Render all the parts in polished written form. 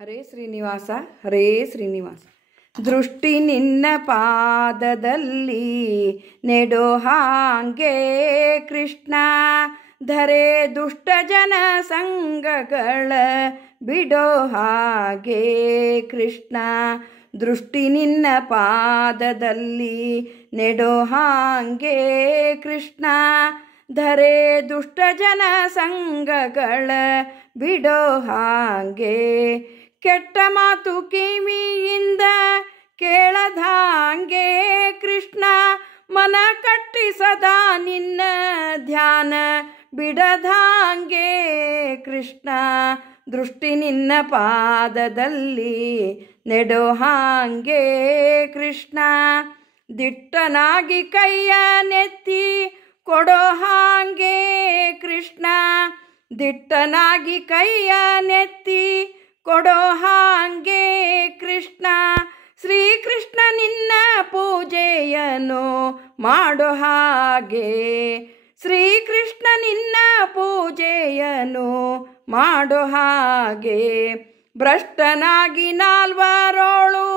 ಹರೇ ಶ್ರೀನಿವಾಸ ಹರೇ ಶ್ರೀನಿವಾಸ. ದೃಷ್ಟಿ ನಿನ್ನ ಪಾದದಲ್ಲಿ ನೆಡೋ ಹಾಂಗೆ ಕೃಷ್ಣ, ಧರೆ ದುಷ್ಟ ಜನ ಸಂಗಗಳ ಬಿಡೋ ಹಾಗೆ ಕೃಷ್ಣ. ದೃಷ್ಟಿ ನಿನ್ನ ಪಾದದಲ್ಲಿ ನೆಡೋ ಹಾಂಗೆ ಕೃಷ್ಣ, ಧರೆ ದುಷ್ಟ ಜನ ಸಂಗಗಳ ಬಿಡೋ ಹಾಂಗೆ. ಕೆಟ್ಟ ಮಾತು ಕಿವಿಯಿಂದ ಕೇಳದಾಂಗೆ ಕೃಷ್ಣ, ಮನ ಕಟ್ಟಿ ಸದಾ ನಿನ್ನ ಧ್ಯಾನ ಬಿಡದಾಂಗೆ ಕೃಷ್ಣ. ದೃಷ್ಟಿ ನಿನ್ನ ಪಾದದಲ್ಲಿ ನೆಡೋ ಹಾಂಗೆ ಕೃಷ್ಣ, ದಿಟ್ಟನಾಗಿ ಕೈಯ ನೆತ್ತಿ ಕೊಡೋ ಹಾಂಗೆ ಕೃಷ್ಣ. ದಿಟ್ಟನಾಗಿ ಕೈಯ ನೆತ್ತಿ ಕೊಡೋ ಹಾಂಗೆ ಕೃಷ್ಣ. ಶ್ರೀಕೃಷ್ಣ ನಿನ್ನ ಪೂಜೆಯನ್ನು ಮಾಡೋ ಹಾಗೆ, ಶ್ರೀಕೃಷ್ಣ ನಿನ್ನ ಪೂಜೆಯನ್ನು ಮಾಡೋ ಹಾಗೆ. ಭ್ರಷ್ಟನಾಗಿ ನಾಲ್ವರೋಳು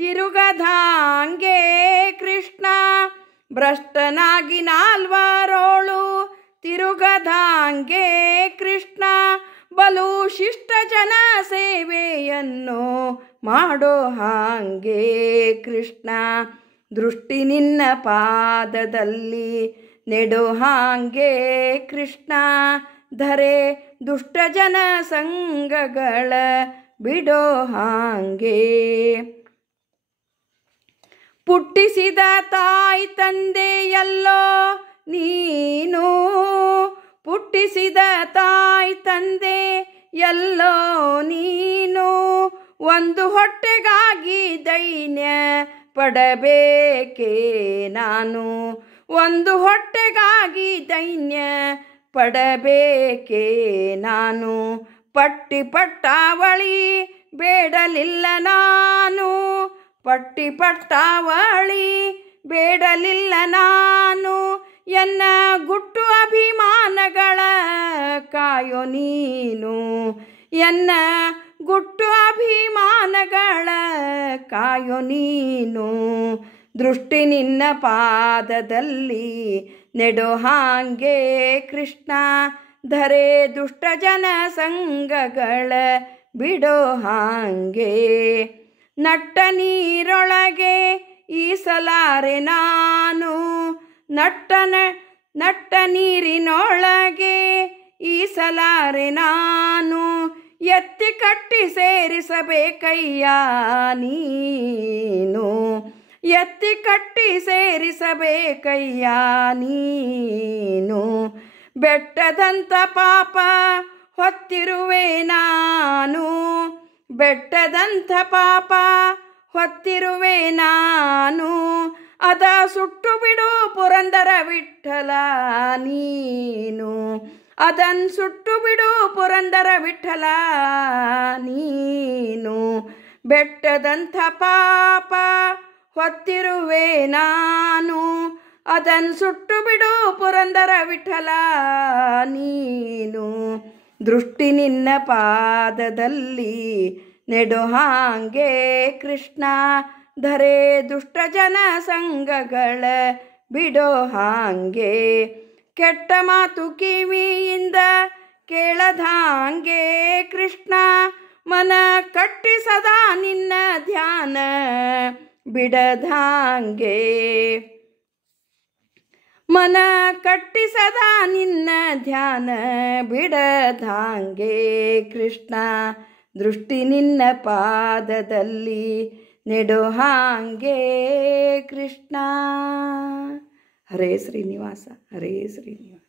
ತಿರುಗದಾಂಗೆ ಕೃಷ್ಣ, ಭ್ರಷ್ಟನಾಗಿ ನಾಲ್ವರೋಳು ತಿರುಗದಾಂಗೆ ಕೃಷ್ಣ. ಬಲು ಶಿಷ್ಟ ಜನ ಸೇವೆಯನ್ನು ಮಾಡೋ ಹಾಂಗೆ ಕೃಷ್ಣ. ದೃಷ್ಟಿ ನಿನ್ನ ಪಾದದಲ್ಲಿ ನೆಡೋ ಹಾಂಗೆ ಕೃಷ್ಣ, ಧರೆ ದುಷ್ಟ ಜನ ಸಂಗಗಳ ಬಿಡೋ ಹಾಂಗೆ. ಪುಟ್ಟಿಸಿದ ತಾಯಿ ತಂದೆ ಎಲ್ಲೋ ನೀನು, ಪುಟ್ಟಿಸಿದ ತಾಯಿ ತಂದೆ ಎಲ್ಲೋ ನೀನು. ಒಂದು ಹೊಟ್ಟೆಗಾಗಿ ದೈನ್ಯ ಪಡಬೇಕೇ ನಾನು, ಒಂದು ಹೊಟ್ಟೆಗಾಗಿ ದೈನ್ಯ ಪಡಬೇಕೇ ನಾನು. ಪಟ್ಟಿ ಪಟ್ಟಾವಳಿ ಬೇಡಲಿಲ್ಲ ನಾನು, ಪಟ್ಟಿ ಪಟ್ಟಾವಳಿ ಬೇಡಲಿಲ್ಲ ನಾನು. ಎನ್ನ ಗುಟ್ಟು ಅಭಿಮಾನಗಳ ಕಾಯೋ ನೀನು, ಎನ್ನ ಗುಟ್ಟು ಅಭಿಮಾನಗಳ ಕಾಯೋ ನೀನು. ದೃಷ್ಟಿ ನಿನ್ನ ಪಾದದಲ್ಲಿ ನೆಡೋ ಹಾಂಗೆ ಕೃಷ್ಣ, ಧರೆ ದುಷ್ಟ ಜನ ಸಂಗಗಳ ಬಿಡೋ ಹಾಂಗೆ. ನಟ್ಟ ನೀರೊಳಗೆ ಈಸಲಾರೆ ನಾನು, ನಟ್ಟ ನೀರಿನೊಳಗೆ ಈಸಲಾರೆ ನಾನು. ಎತ್ತಿ ಕಟ್ಟಿ ಸೇರಿಸಬೇಕಯ್ಯ ನೀನು, ಎತ್ತಿ ಕಟ್ಟಿ ಸೇರಿಸಬೇಕಯ್ಯ ನೀನು. ಬೆಟ್ಟದಂಥ ಪಾಪ ಹೊತ್ತಿರುವೆ ನಾನು, ಬೆಟ್ಟದಂಥ ಪಾಪ ಹೊತ್ತಿರುವೆ ನಾನು. ಅದ ಸುಟ್ಟು ಬಿಡು ಪುರಂದರ ವಿಠಲ ನೀನು, ಅದನ್ ಸುಟ್ಟು ಬಿಡು ಪುರಂದರ ವಿಠಲ ನೀನು. ಬೆಟ್ಟದಂಥ ಪಾಪ ಹೊತ್ತಿರುವೆ ನಾನು, ಅದನ್ ಸುಟ್ಟು ಬಿಡು ಪುರಂದರ ವಿಠಲ ನೀನು. ದೃಷ್ಟಿ ನಿನ್ನ ಪಾದದಲ್ಲಿ ನೆಡೋ ಹಾಂಗೆ ಕೃಷ್ಣ, ಧರೆ ದುಷ್ಟ ಜನ ಸಂಗಗಳ ಬಿಡೋ ಹಾಂಗೆ. ಕೆಟ್ಟ ಮಾತು ಕಿವಿಯಿಂದ ಕೇಳದಾಂಗೆ ಕೃಷ್ಣ, ಮನ ಕಟ್ಟಿ ಸದಾ ನಿನ್ನ ಧ್ಯಾನ ಬಿಡದಾಂಗೆ. ಮನ ಕಟ್ಟಿ ಸದಾ ನಿನ್ನ ಧ್ಯಾನ ಬಿಡದಾಂಗೆ ಕೃಷ್ಣ. ದೃಷ್ಟಿ ನಿನ್ನ ಪಾದದಲ್ಲಿ ನೆಡೋ ಹಾಂಗೆ ಕೃಷ್ಣ. ಹರೇ ಶ್ರೀನಿವಾಸ ಹರೇ ಶ್ರೀನಿವಾಸ.